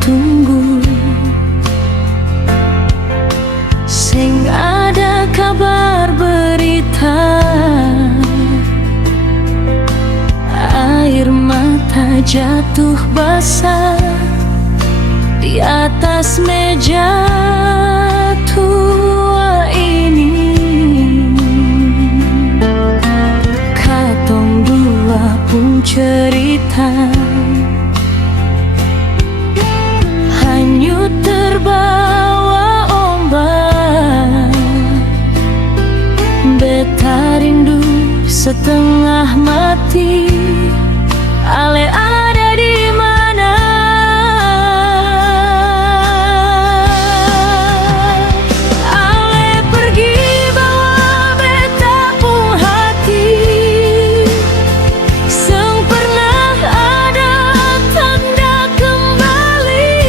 tunggu, sing ada kabar berita, air mata jatuh basah di atas meja tua ini. Katong dua pun cerita hanyut terbawa ombak, beta rindu setengah mati. Ale ada di mana? Ale pergi bawa beta pung hati, seng pernah ada tanda kembali.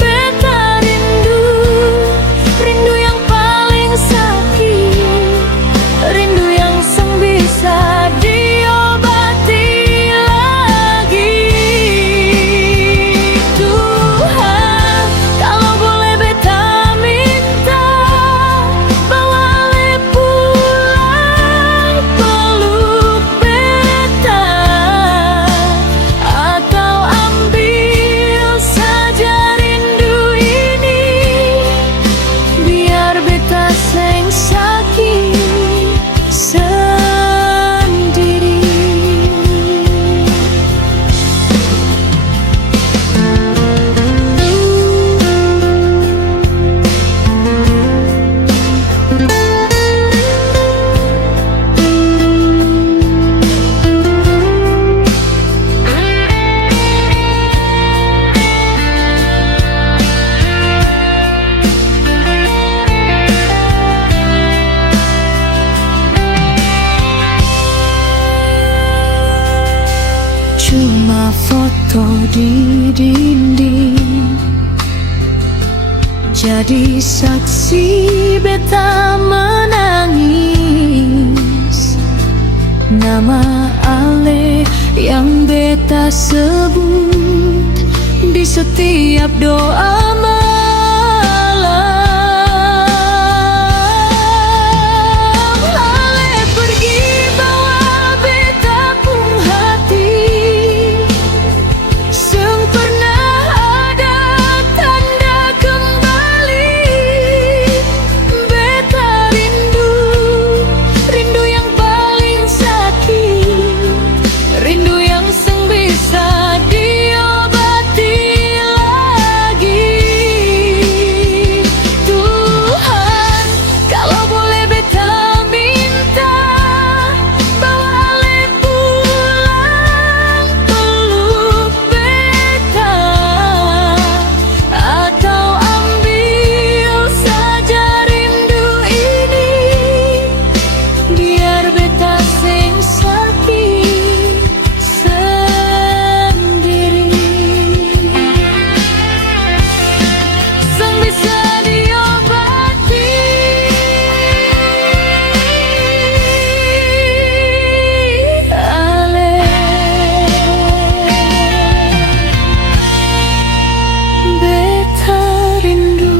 Beta rindu, rindu yang paling sakit, rindu yang seng bisa diobati lagi. Tuhan, kalau boleh beta minta, bawa ale pulang, peluk beta, atau ambil saja rindu ini, biar beta seng sakit sendiri. Cuma foto di dinding jadi saksi beta menangis. Nama Ale yang beta sebut di setiap doa malam. Ale pergi bawa beta pung hati, seng pernah ada tanda kembali. Beta rindu, rindu yang paling sakit, rindu yang seng bisa diobati lagi. Tuhan, kalau boleh beta minta, bawa ale pulang, peluk beta, atau ambil saja rindu ini, biar beta sing sakit sendiri. Seng bisa diobati. Ale, beta rindu.